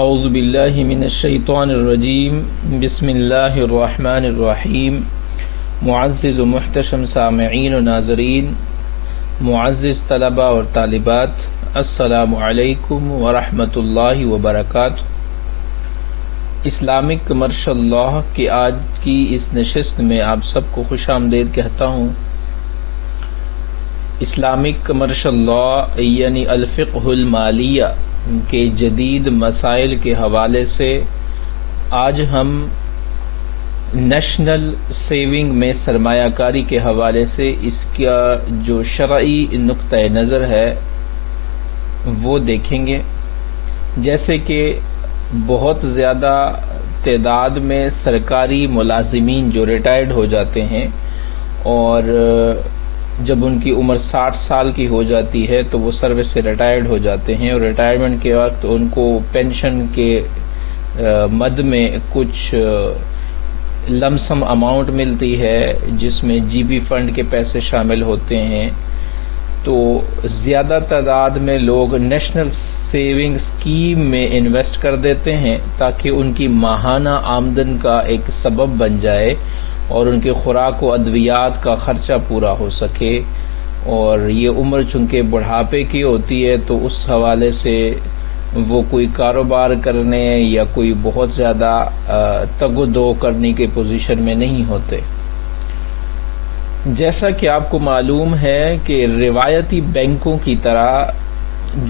اعوذ باللہ من الشیطان الرجیم بسم اللہ الرحمن الرحیم۔ معزز و محتشم سامعین و ناظرین، معزز طلباء اور طالبات، السلام علیکم ورحمۃ اللہ وبرکاتہ۔ اسلامک کمرشل لاء کی آج کی اس نشست میں آپ سب کو خوش آمدید کہتا ہوں۔ اسلامک کمرشل لاء یعنی الفقہ المالیہ کے جدید مسائل کے حوالے سے آج ہم نیشنل سیونگ میں سرمایہ کاری کے حوالے سے اس کا جو شرعی نقطہ نظر ہے وہ دیکھیں گے۔ جیسے کہ بہت زیادہ تعداد میں سرکاری ملازمین جو ریٹائرڈ ہو جاتے ہیں اور جب ان کی عمر 60 سال کی ہو جاتی ہے تو وہ سروس سے ریٹائرڈ ہو جاتے ہیں، اور ریٹائرمنٹ کے وقت ان کو پینشن کے مد میں کچھ لم سم اماؤنٹ ملتی ہے جس میں جی بی فنڈ کے پیسے شامل ہوتے ہیں۔ تو زیادہ تعداد میں لوگ نیشنل سیونگ اسکیم میں انویسٹ کر دیتے ہیں تاکہ ان کی ماہانہ آمدن کا ایک سبب بن جائے اور ان کے خوراک و ادویات کا خرچہ پورا ہو سکے۔ اور یہ عمر چونکہ بڑھاپے کی ہوتی ہے تو اس حوالے سے وہ کوئی کاروبار کرنے یا کوئی بہت زیادہ تگ و دو کرنے کے پوزیشن میں نہیں ہوتے۔ جیسا کہ آپ کو معلوم ہے کہ روایتی بینکوں کی طرح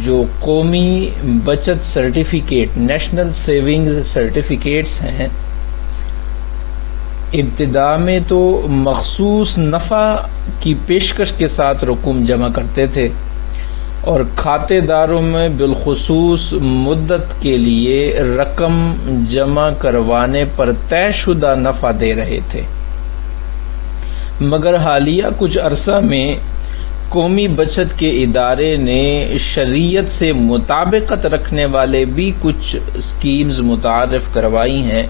جو قومی بچت سرٹیفکیٹ نیشنل سیونگز سرٹیفکیٹس ہیں، ابتدا میں تو مخصوص نفع کی پیشکش کے ساتھ رقوم جمع کرتے تھے اور کھاتے داروں میں بالخصوص مدت کے لیے رقم جمع کروانے پر طے شدہ نفع دے رہے تھے، مگر حالیہ کچھ عرصہ میں قومی بچت کے ادارے نے شریعت سے مطابقت رکھنے والے بھی کچھ اسکیمز متعارف کروائی ہیں،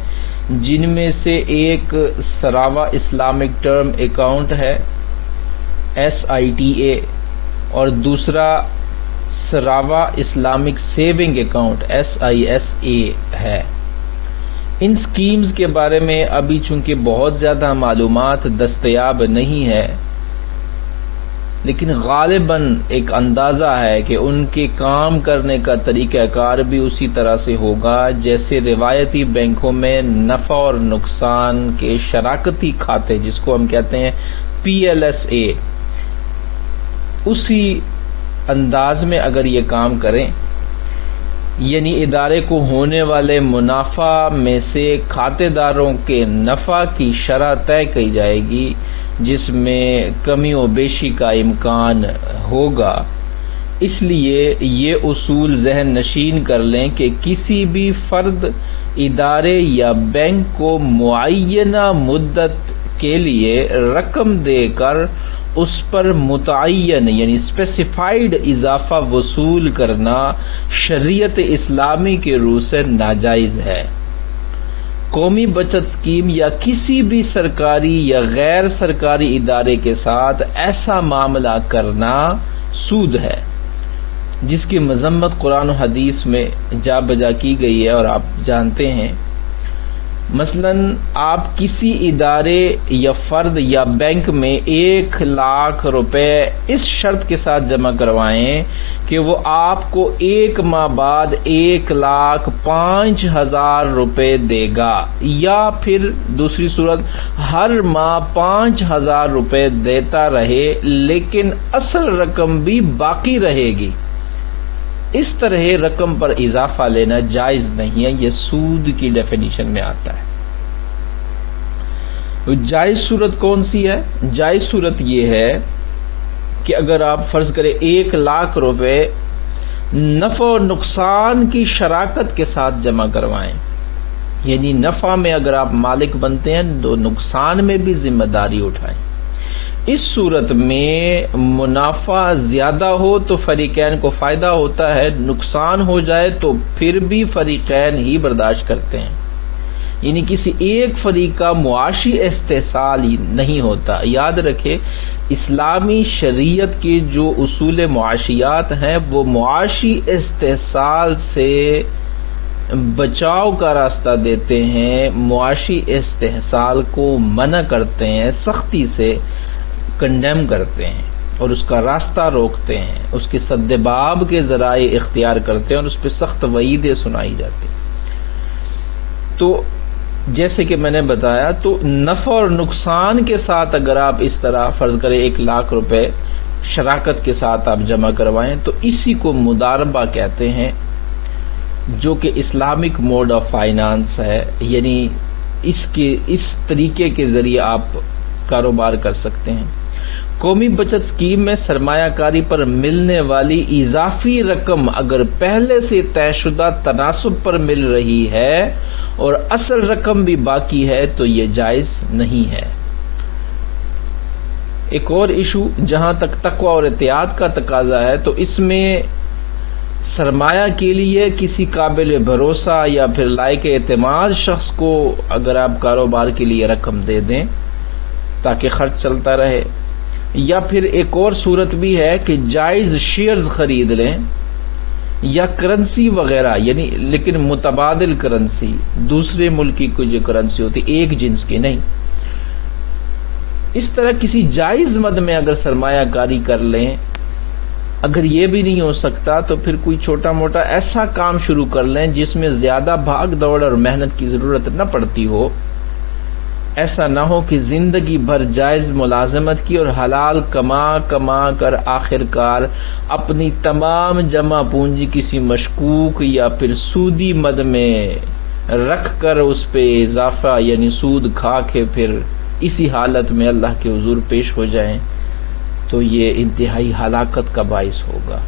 جن میں سے ایک سراوا اسلامک ٹرم اکاؤنٹ ہے SITA اور دوسرا سراوا اسلامک سیونگ اکاؤنٹ SISA ہے۔ ان سکیمز کے بارے میں ابھی چونکہ بہت زیادہ معلومات دستیاب نہیں ہے، لیکن غالباً ایک اندازہ ہے کہ ان کے کام کرنے کا طریقہ کار بھی اسی طرح سے ہوگا جیسے روایتی بینکوں میں نفع اور نقصان کے شراکتی کھاتے جس کو ہم کہتے ہیں PLSA، اسی انداز میں اگر یہ کام کریں، یعنی ادارے کو ہونے والے منافع میں سے کھاتے داروں کے نفع کی شرح طے کی جائے گی جس میں کمی و بیشی کا امکان ہوگا۔ اس لیے یہ اصول ذہن نشین کر لیں کہ کسی بھی فرد، ادارے یا بینک کو معینہ مدت کے لیے رقم دے کر اس پر متعین یعنی اسپیسیفائیڈ اضافہ وصول کرنا شریعت اسلامی کے روح سے ناجائز ہے۔ قومی بچت اسکیم یا کسی بھی سرکاری یا غیر سرکاری ادارے کے ساتھ ایسا معاملہ کرنا سود ہے جس کی مذمت قرآن و حدیث میں جا بجا کی گئی ہے، اور آپ جانتے ہیں مثلا آپ کسی ادارے یا فرد یا بینک میں 1,00,000 روپے اس شرط کے ساتھ جمع کروائیں کہ وہ آپ کو 1 ماہ بعد 1,05,000 روپے دے گا، یا پھر دوسری صورت ہر ماہ 5,000 روپے دیتا رہے لیکن اصل رقم بھی باقی رہے گی۔ اس طرح رقم پر اضافہ لینا جائز نہیں ہے، یہ سود کی ڈیفینیشن میں آتا ہے۔ جائز صورت کون سی ہے؟ جائز صورت یہ ہے کہ اگر آپ فرض کریں 1,00,000 روپے نفع و نقصان کی شراکت کے ساتھ جمع کروائیں، یعنی نفع میں اگر آپ مالک بنتے ہیں تو نقصان میں بھی ذمہ داری اٹھائیں۔ اس صورت میں منافع زیادہ ہو تو فریقین کو فائدہ ہوتا ہے، نقصان ہو جائے تو پھر بھی فریقین ہی برداشت کرتے ہیں، یعنی کسی ایک فریق کا معاشی استحصال ہی نہیں ہوتا۔ یاد رکھے اسلامی شریعت کے جو اصول معاشیات ہیں وہ معاشی استحصال سے بچاؤ کا راستہ دیتے ہیں، معاشی استحصال کو منع کرتے ہیں، سختی سے کنڈیم کرتے ہیں اور اس کا راستہ روکتے ہیں، اس کے سد باب کے ذرائع اختیار کرتے ہیں اور اس پہ سخت وعیدیں سنائی جاتی ہیں۔ تو جیسے کہ میں نے بتایا، تو نفع اور نقصان کے ساتھ اگر آپ اس طرح فرض کریں 1,00,000 روپے شراکت کے ساتھ آپ جمع کروائیں تو اسی کو مضاربہ کہتے ہیں، جو کہ اسلامک موڈ آف فائنانس ہے، یعنی اس طریقے کے ذریعے آپ کاروبار کر سکتے ہیں۔ قومی بچت اسکیم میں سرمایہ کاری پر ملنے والی اضافی رقم اگر پہلے سے طے شدہ تناسب پر مل رہی ہے اور اصل رقم بھی باقی ہے تو یہ جائز نہیں ہے۔ ایک اور ایشو جہاں تک تقوی اور احتیاط کا تقاضا ہے، تو اس میں سرمایہ کے لیے کسی قابل بھروسہ یا پھر لائق اعتماد شخص کو اگر آپ کاروبار کے لیے رقم دے دیں تاکہ خرچ چلتا رہے، یا پھر ایک اور صورت بھی ہے کہ جائز شیئرز خرید لیں یا کرنسی وغیرہ، یعنی لیکن متبادل کرنسی، دوسرے ملک کی کوئی جو کرنسی ہوتی، ایک جنس کی نہیں، اس طرح کسی جائز مد میں اگر سرمایہ کاری کر لیں۔ اگر یہ بھی نہیں ہو سکتا تو پھر کوئی چھوٹا موٹا ایسا کام شروع کر لیں جس میں زیادہ بھاگ دوڑ اور محنت کی ضرورت نہ پڑتی ہو، ایسا نہ ہو کہ زندگی بھر جائز ملازمت کی اور حلال کما کر آخر کار اپنی تمام جمع پونجی کسی مشکوک یا پھر سودی مد میں رکھ کر اس پہ اضافہ یعنی سود کھا کے پھر اسی حالت میں اللہ کے حضور پیش ہو جائیں، تو یہ انتہائی ہلاکت کا باعث ہوگا۔